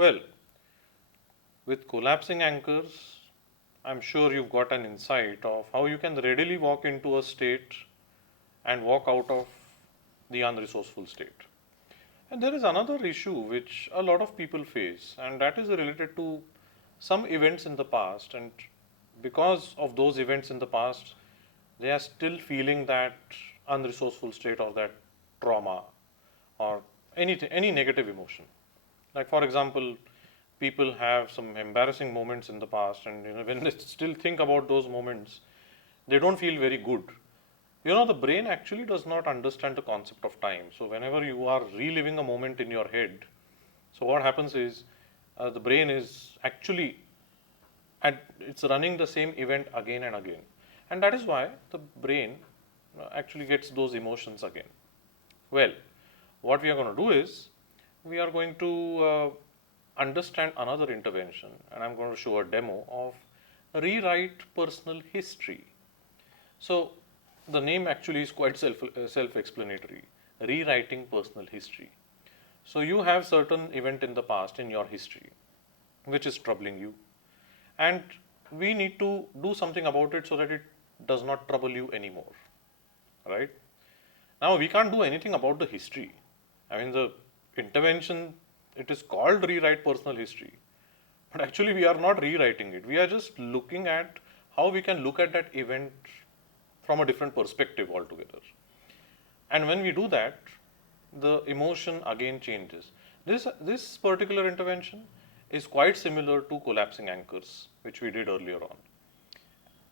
Well, with collapsing anchors, I'm sure you've got an insight of how you can readily walk into a state and walk out of the unresourceful state. And there is another issue which a lot of people face, and that is related to some events in the past. And because of those events in the past, they are still feeling that unresourceful state or that trauma or any negative emotion. Like for example, people have some embarrassing moments in the past, and when they still think about those moments, they don't feel very good. The brain actually does not understand the concept of time. So whenever you are reliving a moment in your head, so what happens is the brain is actually it's running the same event again and again, and that is why the brain actually gets those emotions again. Well, what we are going to do is we are going to understand another intervention, and I'm going to show a demo of rewrite personal history. So the name actually is quite self-explanatory. Rewriting personal history. So you have certain event in the past in your history which is troubling you, and we need to do something about it so that it does not trouble you anymore, right? Now we can't do anything about the history. I mean, the intervention, it is called rewrite personal history, but actually we are not rewriting it. We are just looking at how we can look at that event from a different perspective altogether. And when we do that, the emotion again changes. This particular intervention is quite similar to collapsing anchors, which we did earlier on.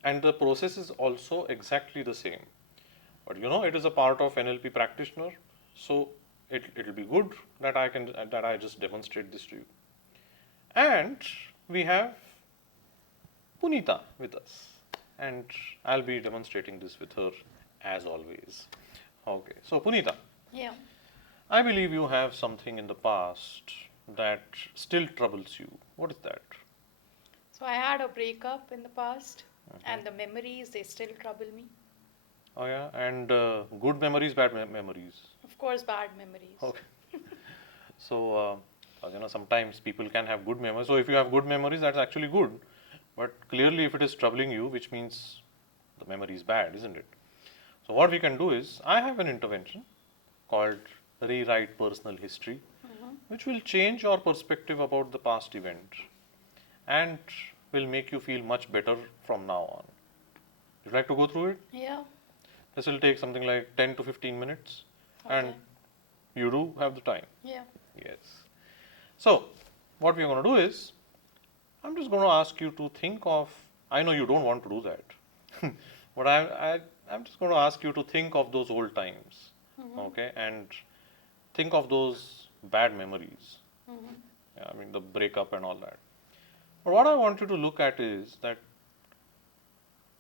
And the process is also exactly the same. But it is a part of NLP practitioner, so it'll be good that I just demonstrate this to you. And we have Punita with us, and I'll be demonstrating this with her as always. Okay, so Punita, Yeah. I believe you have something in the past that still troubles you. What is that? So I had a breakup in the past, and the memories, they still trouble me. Oh yeah, and good memories, bad memories. Of course, bad memories. Okay. So, sometimes people can have good memories. So, if you have good memories, that's actually good. But clearly, if it is troubling you, which means the memory is bad, isn't it? So, what we can do is, I have an intervention called Rewrite Personal History, which will change your perspective about the past event and will make you feel much better from now on. Would you like to go through it? Yeah. This will take something like 10 to 15 minutes, and Okay. you do have the time. Yeah. Yes. So, what we are going to do is, I'm just going to ask you to think of, I know you don't want to do that, but I'm just going to ask you to think of those old times, okay, and think of those bad memories. Yeah, I mean, the breakup and all that. But what I want you to look at is that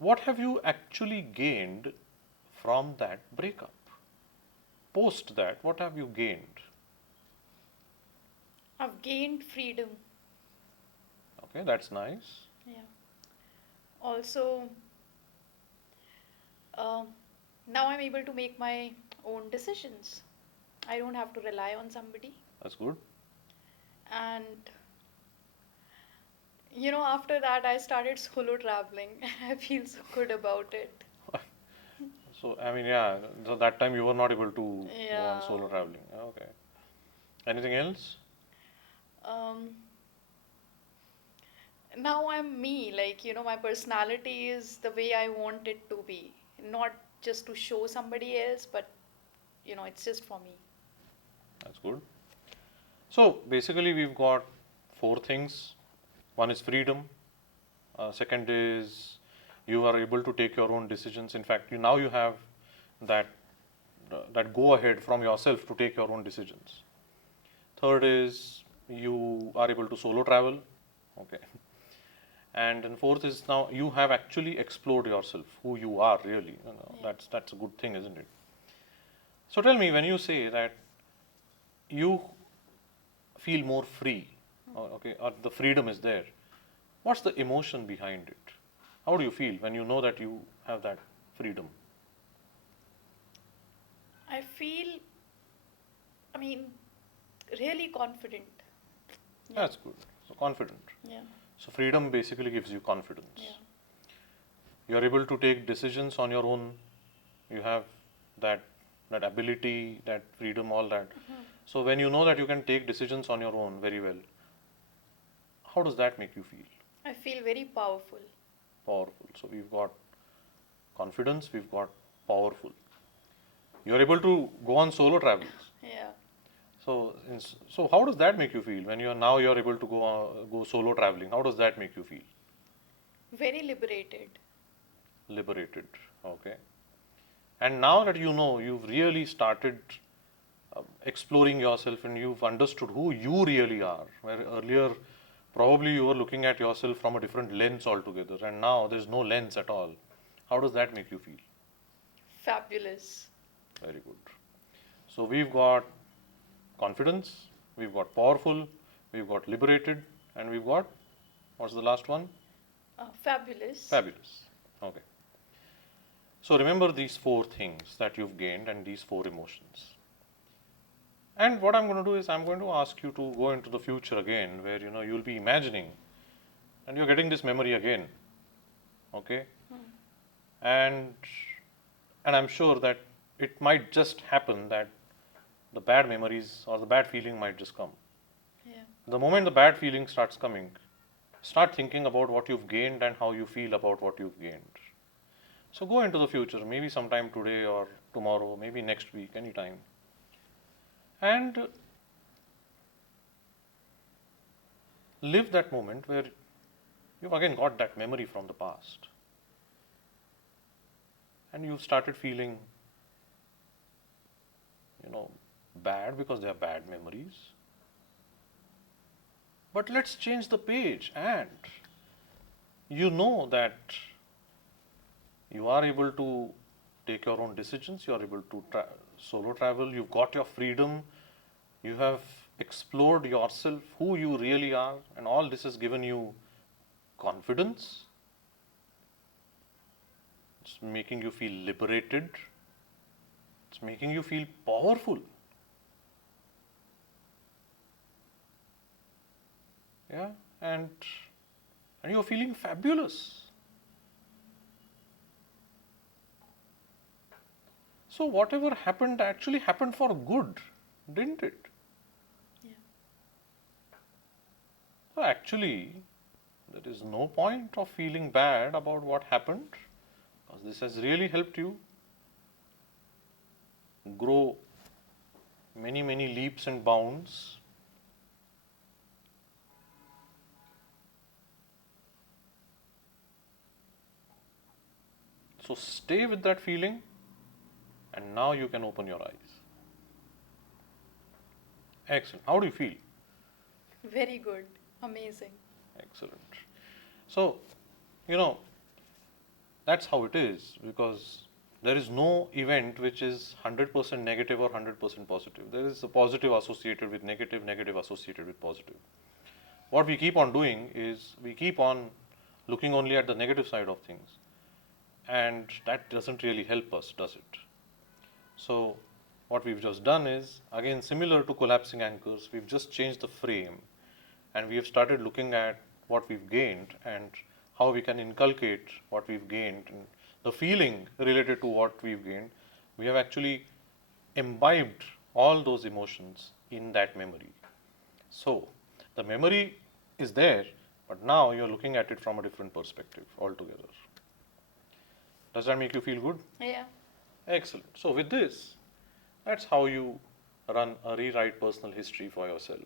what have you actually gained from that breakup? Post that, what have you gained? I've gained freedom. Okay, that's nice. Yeah. Also, um, now I'm able to make my own decisions. I don't have to rely on somebody. That's good. And after that, I started solo traveling. I feel so good about it. So, I mean, yeah, so that time you were not able to go on Yeah. solo traveling. Okay. Anything else? Um, Now I'm me, like, my personality is the way I want it to be. Not just to show somebody else, but, it's just for me. That's good. So, basically, we've got four things. One is freedom. Second is you are able to take your own decisions. In fact, now you have that that go ahead from yourself to take your own decisions. Third is you are able to solo travel. Okay. And then fourth is now you have actually explored yourself, who you are really. Yeah. That's a good thing, isn't it? So tell me, when you say that you feel more free, okay, or the freedom is there, what's the emotion behind it? How do you feel when you know that you have that freedom? I feel, I mean, really confident. Yeah. That's good. So confident. Yeah. So freedom basically gives you confidence. Yeah. You're able to take decisions on your own. You have that ability, that freedom, all that. So when you know that you can take decisions on your own very well, how does that make you feel? I feel very powerful. Powerful. So we've got confidence, we've got powerful. You're able to go on solo travels. Yeah. So how does that make you feel when you're able to go solo traveling? How does that make you feel? Very liberated. Liberated. Okay. And now that you know, you've really started exploring yourself and you've understood who you really are. Where earlier, probably you were looking at yourself from a different lens altogether, and now there's no lens at all. How does that make you feel? Fabulous. Very good. So we've got confidence, we've got powerful, we've got liberated, and we've got, what's the last one? Fabulous. Fabulous. Okay. So remember these four things that you've gained and these four emotions. And what I'm going to do is I'm going to ask you to go into the future again, where you'll be imagining, and you're getting this memory again. Okay? And I'm sure that it might just happen that the bad memories or the bad feeling might just come. Yeah. The moment the bad feeling starts coming, start thinking about what you've gained and how you feel about what you've gained. So go into the future, maybe sometime today or tomorrow, maybe next week, anytime. And live that moment where you've again got that memory from the past. And you've started feeling, bad because they are bad memories. But let's change the page and you know that you are able to take your own decisions, you are able to solo travel, you've got your freedom, you have explored yourself, who you really are, and all this has given you confidence. It's making you feel liberated. It's making you feel powerful. Yeah, and you're feeling fabulous. So whatever happened actually happened for good, didn't it? Yeah. So actually, there is no point of feeling bad about what happened, because this has really helped you grow many, many leaps and bounds. So stay with that feeling, and now you can open your eyes. Excellent. How do you feel? Very good. Amazing. Excellent. So, that's how it is, because there is no event which is 100% negative or 100% positive. There is a positive associated with negative, negative associated with positive. What we keep on doing is we keep on looking only at the negative side of things, and that doesn't really help us, does it? So what we've just done is, again, similar to collapsing anchors, we've just changed the frame and we have started looking at what we've gained and how we can inculcate what we've gained and the feeling related to what we've gained. We have actually imbibed all those emotions in that memory. So the memory is there, but now you're looking at it from a different perspective altogether. Does that make you feel good? Yeah. Excellent. So with this, that's how you run a rewrite personal history for yourself.